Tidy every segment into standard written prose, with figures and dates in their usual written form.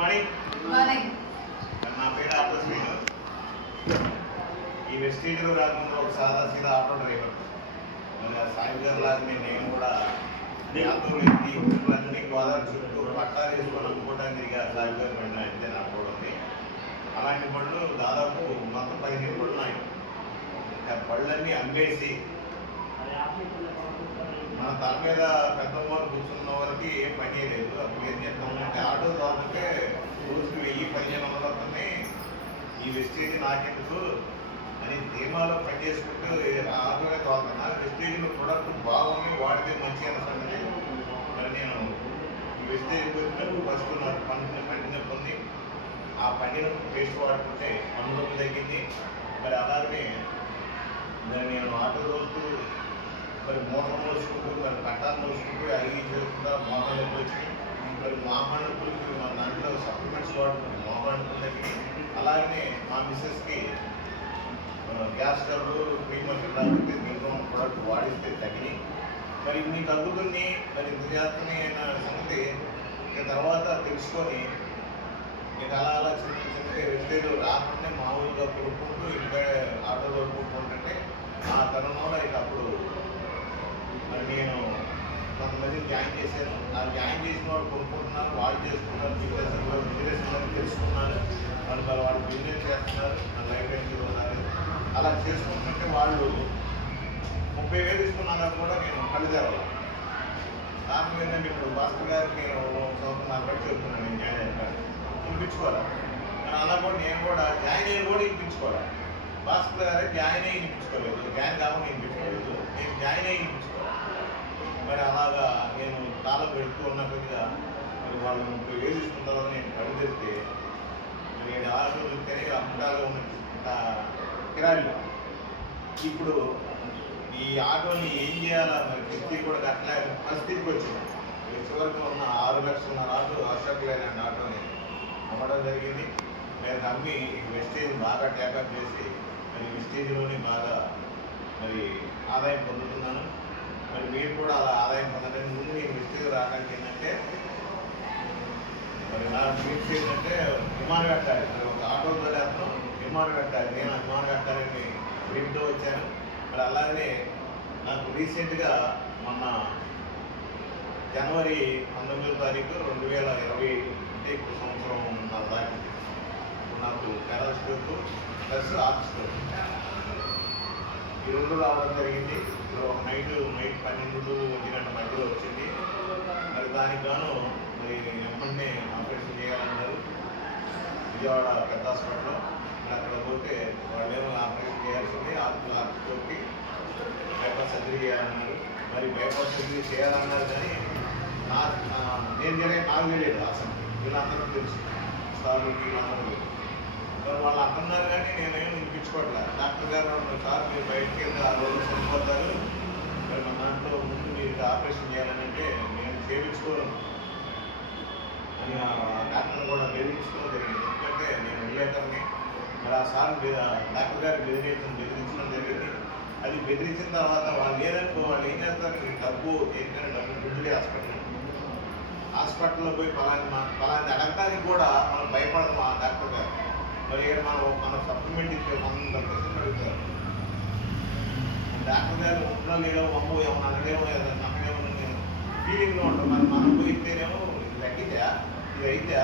Morning. నా పేరు auto Srinu. ఈ వెస్టేజ్లో రాకుండా ఒక సాదా సీదా ఆటో డ్రైవర్. సాయి గారు లాగా నేను కూడా ఆటోలు ఎత్తి ఊళ్ళన్నీ గోదావరి చుట్టూ పట్టాలు వేసుకొని అమ్ముకోవడానికి తిరిగా సాయి గారు బండి అంటే నాకు కూడా ఉంది. అలాంటి బళ్ళు దాదాపు మొత్తం 15 బళ్ళు ఉన్నాయి. బళ్ళన్నీ అమ్మేసి మన తల మీద పెద్దమ్మలు కూర్చున్న వాళ్ళకి ఏం పని లేదు. అప్పుడు ఏం చేస్తామంటే ఆటో తోలంటే రోజుకి 1000-1500 వస్తున్నాయి, ఈ వెస్టేజ్ నాకెందుకు అని ధీమాలో పనిచేసుకుంటూ ఆటోనే తోలుతున్నా. వెస్టేజ్లో ప్రొడక్ట్ బాగుంది, వాడితే మంచి సంగతి. మరి నేను ఈ వెస్టేజ్ వచ్చినప్పుడు ఫస్ట్ నాకు పండిన పొంది ఆ పండిన పేస్ట్ వాడుకుంటే అమ్ముడు తగ్గింది. మరి అలాగే మరి నేను ఆటో రోజు మరి మోటార్ మోసుకుంటూ మరి పట్టాలు మోసుకుంటూ అడిగి చేసుకుంటా మోటార్లకు వచ్చి మరి మోహానుకులకి మా దాంట్లో సప్లిమెంట్స్ వాడుకుంటాం మోహానుకులకి. అలాగనే మా మిస్సెస్కి గ్యాస్ స్టవ్లు ప్రీమియం తినడానికి దీంట్లో ప్రోడక్ట్ వాడిస్తే తగ్గినాయి. మరి ఇన్ని తగ్గుతుంది, మరి ఇంత చేస్తుంది అయిన సంగతి ఇక తర్వాత తెలుసుకొని ఇక అలా చిన్న చిన్న వెస్టేజ్ రాకుండా మామూలుగా కొనుక్కుంటూ ఇంకా ఆటోలో కొనుక్కుంటుంటే ఆ తరుణంలో ఇక అప్పుడు మరి నేను కొంతమందిని జాయిన్ చేశాను. ఆ జాయిన్ చేసిన వాళ్ళు కొనుక్కుంటున్నారు, వాళ్ళు చేసుకున్నారు, బిజినెస్ తెలుసుకున్నారు, వాళ్ళు బిజినెస్ చేస్తున్నారు, మన లైఫ్ ఎంజాయ్ ఉన్నారు. అలా చేసుకుంటుంటే వాళ్ళు 30,000 తీసుకున్నాక కూడా నేను కళ్ళు తెరవాలి. కారణం ఏంటంటే ఇప్పుడు భాస్కర్ గారికి నేను సంవత్సరం బట్టి చెప్తున్నాను, నేను జాయిన్ అయ్యాను వినిపించుకోవాలి. కానీ అలా కూడా నేను కూడా జాయిన్ అయ్యి కూడా వినిపించుకోవాలి. భాస్కర్ గారు జాయిన్ అయ్యి వినిపించుకోలేదు, జాయిన్ కాకుండా వినిపించుకోలేదు, నేను జాయిన్ అయ్యి వినిపించుకోవాలి. మరి అలాగా నేను కాలం పెడుతూ ఉన్న కొద్దిగా మరి వాళ్ళు 30,000 తీసుకున్న తర్వాత నేను కళ్ళు తెరిస్తే నేను ఆటో చూస్తేనే అమ్మకాలుగా ఉన్న కిరాయిలు. ఇప్పుడు ఈ ఆటోని ఏం చేయాలా మరి కిస్తీ కూడా కట్టలేని పరిస్థితికి వచ్చింది. చివరికి ఉన్న 6 లక్షల ఆటో అశోక్ లేలాంటి ఆటోని అమ్మడం జరిగింది. నేను అమ్మి వెస్టేజ్ బాగా ట్యాకప్ చేసి మరి వెస్టేజ్లోని బాగా మరి ఆదాయం పొందుతున్నాను. మరి మీరు కూడా అలా ఆదాయం పొందండి. ముందు నేను వెస్టేజ్ రావడానికి ఏంటంటే మరి నా డ్రీమ్స్ ఏంటంటే విమానం కట్టాలి. మరి ఒక ఆటో దొరేస్తాను, విమానం కట్టాలి. నేను విమానం కట్టాలని డ్రీమ్తో వచ్చాను. మరి అలాగనే నాకు రీసెంట్గా మొన్న జనవరి 19వ తారీఖు 2020 అంటే ఇప్పుడు సంవత్సరం దాకా నాకు pearl stroke plus heart stroke ఈ 2 రావడం జరిగింది. ఇప్పుడు ఒక నైట్ 12-1 గంట మధ్యలో వచ్చింది. మరి దానికి గాను మరి వెంటనే ఆపరేషన్ చేయాలన్నారు విజయవాడ పెద్ద హాస్పిటల్లో. మరి అక్కడ పోతే వాళ్ళేమో ఆపరేషన్ చేయాల్సింది హార్ట్ స్ట్రోక్కి బైపాస్ సర్జరీ చేయాలన్నారు. మరి బైపాస్ సర్జరీ చేయాలన్నారు కానీ నేను నాకు తెలియదు అసలు. వీళ్ళందరూ తెలుసు, సార్లు వీళ్ళందరూ తెలుసు. మరి వాళ్ళు అంటున్నారు కానీ నేనేం వినిపించుకోవట్లేదు. డాక్టర్ గారు సార్ మీరు బయటికి వెళ్ళి ఆ రోజు చనిపోతారు, మరి మన దాంట్లో ముందు మీరు ఆపరేషన్ చేయాలని అంటే నేను చేయించుకోను అని ఆ డాక్టర్ కూడా బెదిరించుకోవడం జరిగింది. ఎందుకంటే నేను విలేకరుని. మరి ఆ సార్ డాక్టర్ గారు బెదిరించడం జరిగింది. అది బెదిరించిన తర్వాత వాళ్ళు ఏదనుకో వాళ్ళు ఏం చేస్తారు, డబ్బు ఏంటంటే డబ్బు గుడ్లే హాస్పిటల్లో పోయి పలాని అడగడానికి కూడా మనం భయపడము. ఆ డాక్టర్ గారు మరి మన సప్లిమెంట్ ఇచ్చే 100% అడుగుతారు. డాక్టర్ గారు ఉంటున్నా లేదో అమ్మో ఏమన్నా అనడేమో నమ్మేమో నేను ఫీలింగ్లో ఉంటాం. మరి మనం పోయితేనేమో ఇది తగ్గితే ఇది అయితే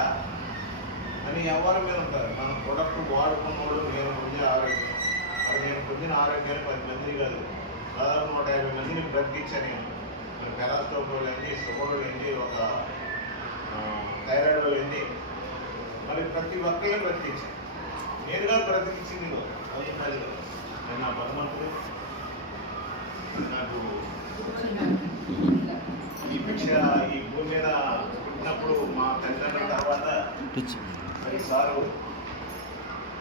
అని ఎవరి మీద ఉంటారు. మన ప్రొడక్ట్ వాడుకున్నవాడు నేను పొందిన ఆరోగ్యం, మరి నేను పొందిన ఆరోగ్యాన్ని 10 మంది కాదు దాదాపు 150 మందిని బ్రతికించాను నేను. మరి పెరాస్టోక్ ఏంటి, షుగర్ ఏంటి, ఒక థైరాయిడ్ ఏంటి, మరి ప్రతి ఒక్కరిని బ్రతికించాను. నేనుగా బ్రతికించింది అది మరి నేను నా భగవంతుడు నాకు ఈ భిక్ష ఈ భూమి మీద పుట్టినప్పుడు మా తల్లిదండ్రుల తర్వాత మరి సారు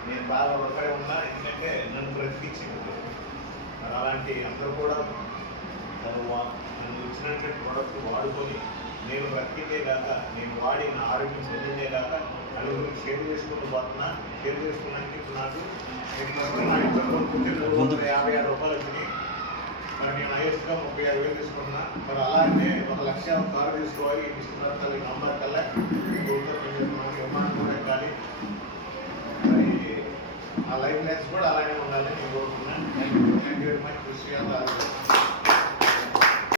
నేను బాగా రుణపడి ఉన్నా. ఎందుకంటే నన్ను బ్రతికించింది. మరి అలాంటి అందరూ కూడా నన్ను ఇచ్చినటువంటి ప్రోడక్ట్ వాడుకొని నేను బ్రతికితే కాక నేను వాడి నా ఆరోగ్యం పొందిందే కాక నలుగురికి షేర్ చేసుకుంటూ పోతున్నా. షేర్ చేసుకున్నానికి ఇప్పుడు నాకు ₹56 వచ్చినాయి. మరి నేను హైయెస్ట్గా 35,000 తీసుకున్నా. మరి అలాగే 1,00,000 కారు తీసుకోవాలి. ఇస్తున్నారు తల్లి నంబర్ కల్లా లైఫ్ లైన్స్ కూడా అలాగే ఉండాలని నేను కోరుకున్నాను. Thank you very much.